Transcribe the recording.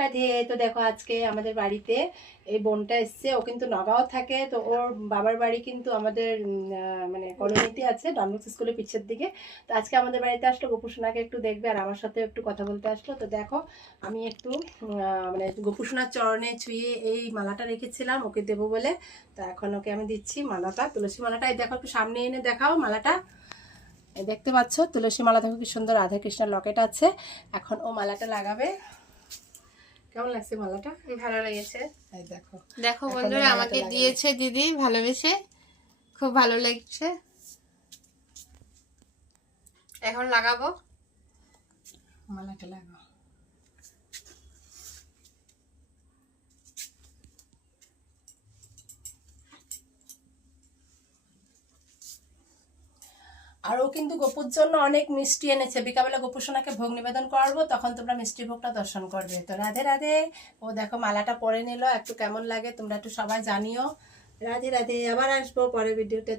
রাধে। তো দেখো আজকে আমাদের বাড়িতে এই বোনটা এসছে। ও কিন্তু নগাঁও থাকে, তো ওর বাবার বাড়ি কিন্তু আমাদের মানে কলোনিতে আছে, ডনবক্স স্কুলের পিছের দিকে। তো আজকে আমাদের বাড়িতে আসলো, গোপুসোনাকে একটু দেখবে আর আমার সাথে একটু কথা বলতে আসলো। তো দেখো আমি একটু মানে গোপুসোনার চরণে ছুঁয়ে এই মালাটা রেখেছিলাম ওকে দেবো বলে। তো এখন ওকে আমি দিচ্ছি মালাটা, তুলসী মালাটা। এই দেখো একটু সামনে এনে দেখাও মালাটা। এই দেখতে পাচ্ছ তুলসী মালা, দেখো কি সুন্দর রাধা কৃষ্ণের লকেট আছে। এখন ও মালাটা লাগাবে। কেমন লাগছে মালাটা? ভালো লেগেছে। এই দেখো, দেখো এখন ও বন্ধুরা, মালাটা আমাকে লাগাবে। দিয়েছে দিদি ভালোবেসে, খুব ভালো লাগছে। এখন লাগাবো। মালাটা লাগাও। আর ও কিন্তু গোপুর জন্য অনেক মিষ্টি এনেছে। বিকালবেলা গোপুসোনাকে ভোগ নিবেদন করবো, তখন তোমরা মিষ্টি ভোগটা দর্শন করবে। তো রাধে রাধে। ও দেখো মালাটা পরে নিল, একটু কেমন লাগে তোমরা একটু সবাই জানিও। রাধে রাধে। আবার আসবো পরের ভিডিওতে।